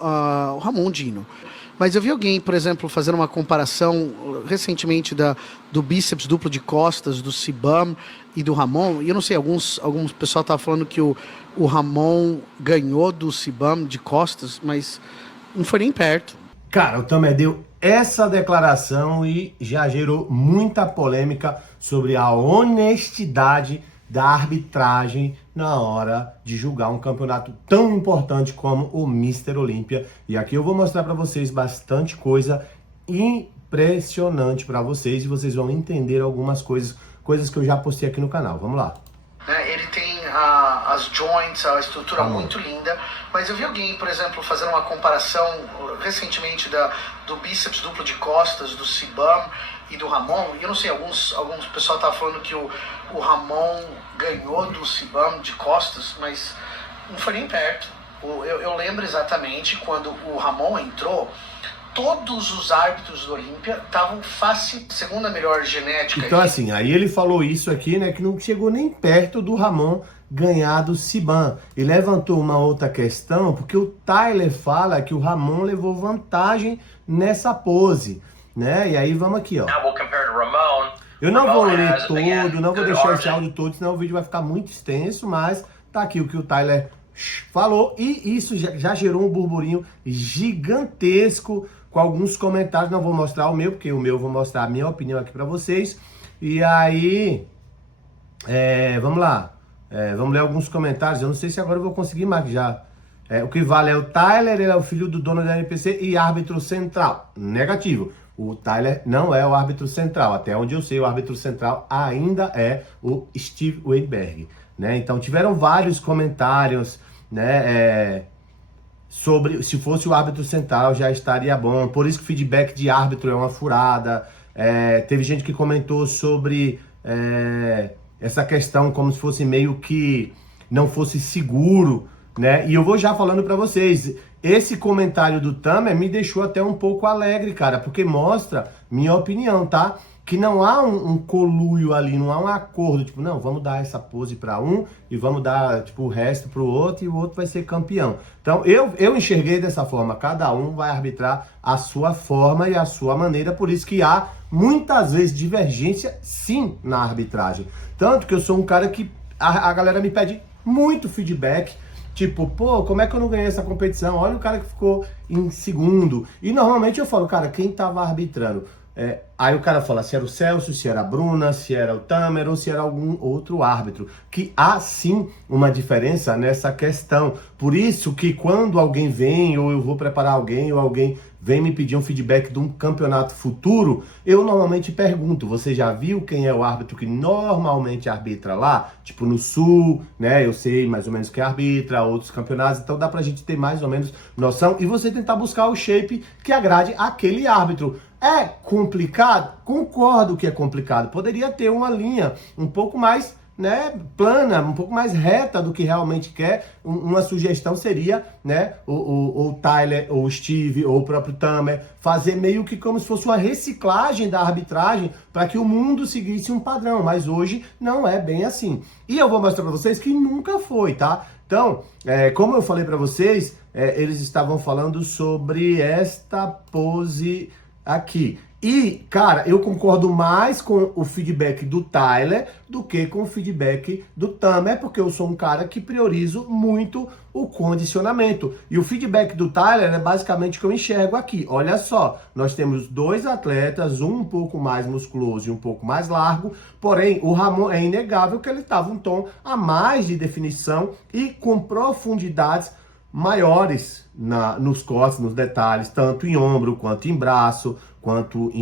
o Ramon Dino. Mas eu vi alguém, por exemplo, fazendo uma comparação recentemente do bíceps duplo de costas, do Sibam e do Ramon. E eu não sei, alguns pessoal estavam falando que o Ramon ganhou do Sibam de costas, mas não foi nem perto. Cara, o Tamer deu essa declaração e já gerou muita polêmica sobre a honestidade da arbitragem na hora de julgar um campeonato tão importante como o Mr. Olímpia. E aqui eu vou mostrar para vocês bastante coisa impressionante para vocês e vocês vão entender algumas coisas que eu já postei aqui no canal. Vamos lá. Ele tem as joints, a estrutura muito linda, mas eu vi alguém, por exemplo, fazendo uma comparação recentemente do bíceps duplo de costas, do Sibam e do Ramon. E eu não sei, alguns pessoal estavam falando que o Ramon ganhou do Sibam de costas, mas não foi nem perto. Eu lembro exatamente quando o Ramon entrou, todos os árbitros do Olímpia estavam segunda melhor genética. Então assim, aí ele falou isso aqui, né, que não chegou nem perto do Ramon ganhar do Sibam. E levantou uma outra questão, porque o Tyler fala que o Ramon levou vantagem nessa pose, né? E aí vamos aqui, ó. Eu não vou ler tudo, não vou deixar esse áudio todo, senão o vídeo vai ficar muito extenso, mas tá aqui o que o Tyler falou e isso já gerou um burburinho gigantesco com alguns comentários. Não vou mostrar o meu, porque o meu eu vou mostrar a minha opinião aqui pra vocês. E aí, vamos lá. Vamos ler alguns comentários. Eu não sei se agora eu vou conseguir mais já. O que vale é o Tyler, ele é o filho do dono da NPC e árbitro central. Negativo. O Tyler não é o árbitro central. Até onde eu sei, o árbitro central ainda é o Steve Weinberg, né? Então tiveram vários comentários, né, sobre se fosse o árbitro central já estaria bom. Por isso que o feedback de árbitro é uma furada. Teve gente que comentou sobre essa questão como se fosse meio que não fosse seguro, né? E eu vou já falando para vocês, esse comentário do Tamer me deixou até um pouco alegre, cara, porque mostra minha opinião, tá? Que não há um conluio ali, não há um acordo, tipo, não, vamos dar essa pose para um e vamos dar, tipo, o resto pro outro e o outro vai ser campeão. Então, eu enxerguei dessa forma, cada um vai arbitrar a sua forma e a sua maneira, por isso que há muitas vezes divergência, sim, na arbitragem. Tanto que eu sou um cara que a galera me pede muito feedback, tipo, pô, como é que eu não ganhei essa competição? Olha o cara que ficou em segundo. E normalmente eu falo, cara, quem tava arbitrando? Aí o cara fala se era o Celso, se era a Bruna, se era o Tamer ou se era algum outro árbitro. Que há sim uma diferença nessa questão. Por isso que quando alguém vem, ou eu vou preparar alguém, ou alguém vem me pedir um feedback de um campeonato futuro, eu normalmente pergunto, você já viu quem é o árbitro que normalmente arbitra lá? Tipo no Sul, né? Eu sei mais ou menos quem arbitra, outros campeonatos, então dá pra gente ter mais ou menos noção e você tentar buscar o shape que agrade aquele árbitro. É complicado? Concordo que é complicado. Poderia ter uma linha um pouco mais, né, plana, um pouco mais reta do que realmente quer. Uma sugestão seria, né, o Tyler, ou o Steve, ou o próprio Tamer, fazer meio que como se fosse uma reciclagem da arbitragem para que o mundo seguisse um padrão. Mas hoje não é bem assim. E eu vou mostrar para vocês que nunca foi, tá? Então, como eu falei para vocês, eles estavam falando sobre esta pose aqui. E, cara, eu concordo mais com o feedback do Tyler do que com o feedback do Tamer, porque eu sou um cara que priorizo muito o condicionamento. E o feedback do Tyler é basicamente o que eu enxergo aqui. Olha só, nós temos dois atletas, um pouco mais musculoso e um pouco mais largo, porém o Ramon é inegável que ele estava um tom a mais de definição e com profundidades maiores nos cortes, nos detalhes, tanto em ombro, quanto em braço, quanto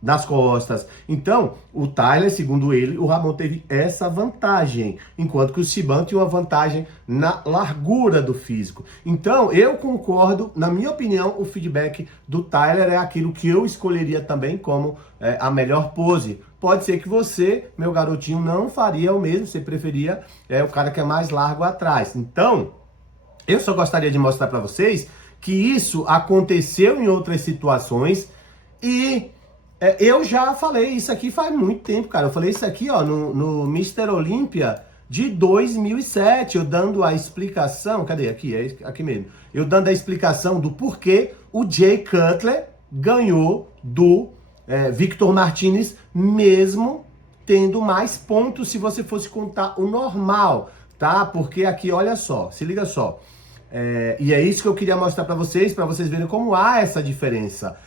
nas costas. Então, o Tyler, segundo ele, o Ramon teve essa vantagem, enquanto que o Sibam tinha uma vantagem na largura do físico. Então, eu concordo, na minha opinião, o feedback do Tyler é aquilo que eu escolheria também como a melhor pose. Pode ser que você, meu garotinho, não faria o mesmo, você preferia o cara que é mais largo atrás. Então, eu só gostaria de mostrar para vocês que isso aconteceu em outras situações e eu já falei isso aqui faz muito tempo, cara. Eu falei isso aqui, ó, no Mr. Olímpia de 2007, eu dando a explicação, cadê? Aqui, é aqui mesmo. Eu dando a explicação do porquê o Jay Cutler ganhou do Victor Martinez, mesmo tendo mais pontos se você fosse contar o normal, tá? Porque aqui, olha só, se liga só. E é isso que eu queria mostrar para vocês verem como há essa diferença.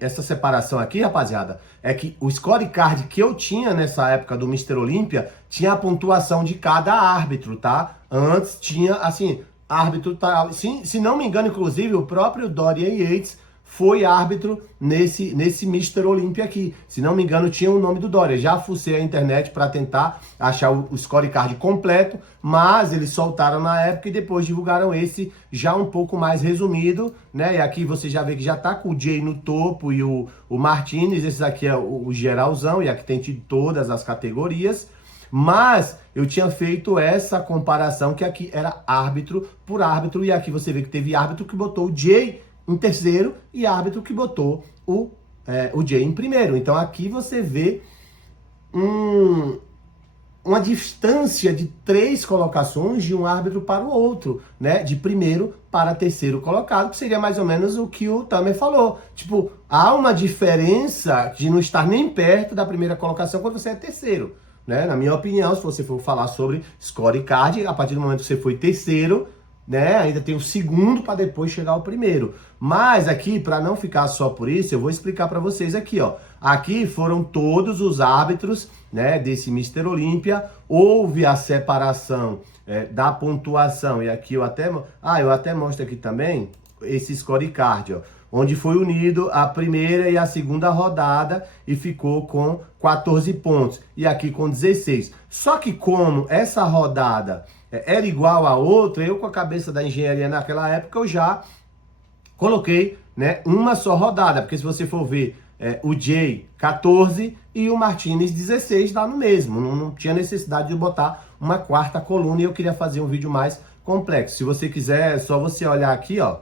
Essa separação aqui, rapaziada, é que o scorecard que eu tinha nessa época do Mr. Olympia tinha a pontuação de cada árbitro, tá? Antes tinha, assim, árbitro tal. Se não me engano, inclusive, o próprio Dorian Yates foi árbitro nesse Mr. Olympia aqui. Se não me engano, tinha o nome do Dorian. Já fucei a internet para tentar achar o scorecard completo, mas eles soltaram na época e depois divulgaram esse já um pouco mais resumido, né? E aqui você já vê que já tá com o Jay no topo e o Martinez. Esse aqui é o geralzão e aqui tem de todas as categorias. Mas eu tinha feito essa comparação que aqui era árbitro por árbitro e aqui você vê que teve árbitro que botou o Jay em terceiro e árbitro que botou o Jay em primeiro. Então aqui você vê uma distância de 3 colocações de um árbitro para o outro, né? De primeiro para terceiro colocado, que seria mais ou menos o que o Tamer falou. Tipo, há uma diferença de não estar nem perto da primeira colocação quando você é terceiro, né? Na minha opinião, se você for falar sobre scorecard, a partir do momento que você foi terceiro, né, ainda tem o segundo para depois chegar ao primeiro. Mas aqui, para não ficar só por isso, eu vou explicar para vocês aqui, ó. Aqui foram todos os árbitros, né, desse Mr. Olympia. Houve a separação da pontuação. E aqui eu até mostro aqui também esse scorecard, ó, onde foi unido a primeira e a segunda rodada e ficou com 14 pontos. E aqui com 16. Só que como essa rodada era igual a outra, eu com a cabeça da engenharia naquela época, eu já coloquei, né, uma só rodada. Porque se você for ver o Jay 14 e o Martinez 16, dá no mesmo. Não tinha necessidade de botar uma quarta coluna e eu queria fazer um vídeo mais complexo. Se você quiser, é só você olhar aqui, ó.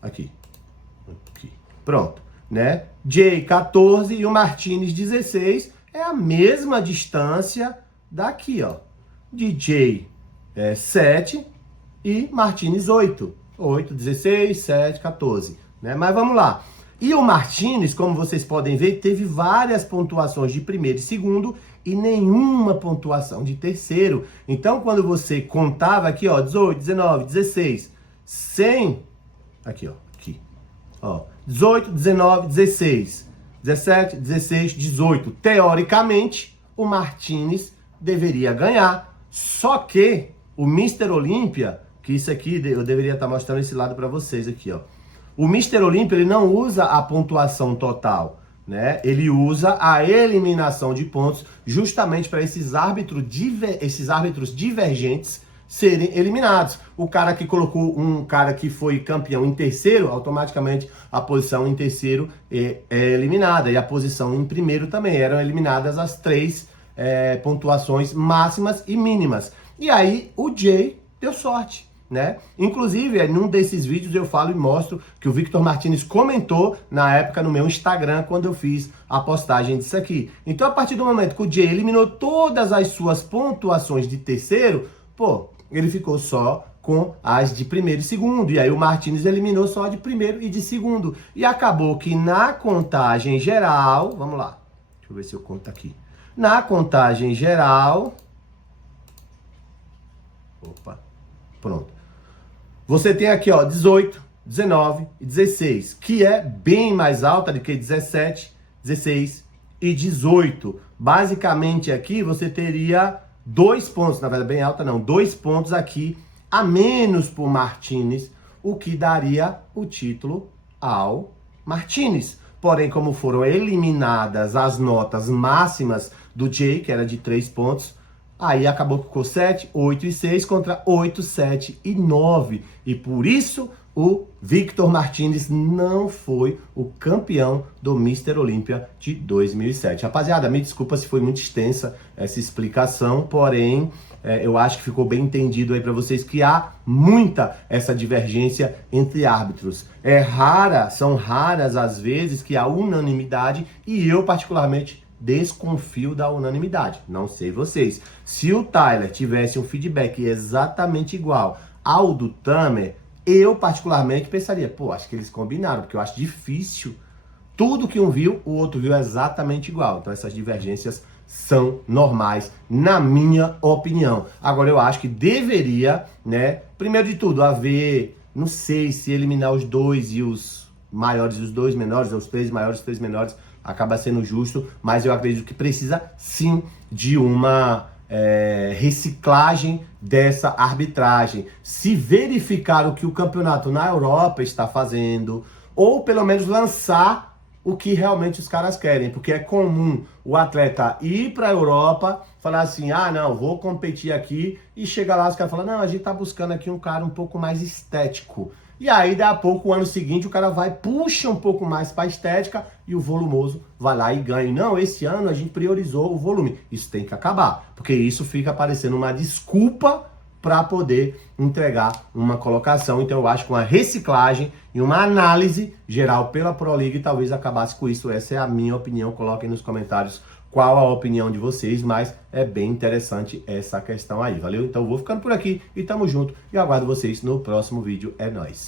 Aqui. Pronto, né? Jay 14 e o Martinez 16 é a mesma distância daqui, ó. De Jay 7 e Martinez 8. 8, 16, 7, 14, né? Mas vamos lá. E o Martinez, como vocês podem ver, teve várias pontuações de primeiro e segundo e nenhuma pontuação de terceiro. Então, quando você contava aqui, ó, 18, 19, 16, 100, aqui, ó, 18, 19, 16, 17, 16, 18. Teoricamente, o Martinez deveria ganhar. Só que o Mr. Olympia, que isso aqui, eu deveria estar mostrando esse lado para vocês aqui, ó. O Mr. Olympia, ele não usa a pontuação total, né? Ele usa a eliminação de pontos justamente para esses árbitros divergentes serem eliminados. O cara que colocou um cara que foi campeão em terceiro, automaticamente a posição em terceiro é eliminada. E a posição em primeiro também. Eram eliminadas as 3 pontuações máximas e mínimas. E aí o Jay deu sorte, né? Inclusive, num desses vídeos eu falo e mostro que o Victor Martinez comentou na época no meu Instagram quando eu fiz a postagem disso aqui. Então, a partir do momento que o Jay eliminou todas as suas pontuações de terceiro, pô, ele ficou só com as de primeiro e segundo. E aí o Martinez eliminou só de primeiro e de segundo. E acabou que na contagem geral, vamos lá, deixa eu ver se eu conto aqui. Na contagem geral, opa, pronto. Você tem aqui, ó, 18, 19 e 16, que é bem mais alta do que 17, 16 e 18. Basicamente aqui você teria 2 pontos, na verdade bem alta não, 2 pontos aqui a menos por Martinez, o que daria o título ao Martinez. Porém, como foram eliminadas as notas máximas do Jay, que era de 3 pontos, aí acabou que ficou 7, 8 e 6 contra 8, 7 e 9. E por isso o Victor Martinez não foi o campeão do Mr. Olympia de 2007. Rapaziada, me desculpa se foi muito extensa essa explicação, porém eu acho que ficou bem entendido aí para vocês que há muita essa divergência entre árbitros. São raras as vezes que há unanimidade e eu particularmente desconfio da unanimidade. Não sei vocês. Se o Tyler tivesse um feedback exatamente igual ao do Tamer, eu particularmente pensaria, pô, acho que eles combinaram, porque eu acho difícil. Tudo que um viu, o outro viu exatamente igual. Então essas divergências são normais, na minha opinião. Agora eu acho que deveria, né, primeiro de tudo, haver, não sei se eliminar os dois e os maiores e os dois menores, ou os três maiores e os três menores, acaba sendo justo, mas eu acredito que precisa sim de uma reciclagem dessa arbitragem. Se verificar o que o campeonato na Europa está fazendo, ou pelo menos lançar o que realmente os caras querem, porque é comum o atleta ir para a Europa, falar assim, ah não, vou competir aqui, e chega lá os caras falam, não, a gente tá buscando aqui um cara um pouco mais estético. E aí, daí a pouco, o ano seguinte, o cara vai, puxa um pouco mais para estética e o volumoso vai lá e ganha. Não, esse ano a gente priorizou o volume. Isso tem que acabar, porque isso fica parecendo uma desculpa para poder entregar uma colocação. Então eu acho que uma reciclagem e uma análise geral pela Pro League talvez acabasse com isso. Essa é a minha opinião. Coloquem nos comentários qual a opinião de vocês, mas é bem interessante essa questão aí, valeu? Então eu vou ficando por aqui e tamo junto e eu aguardo vocês no próximo vídeo. É nóis!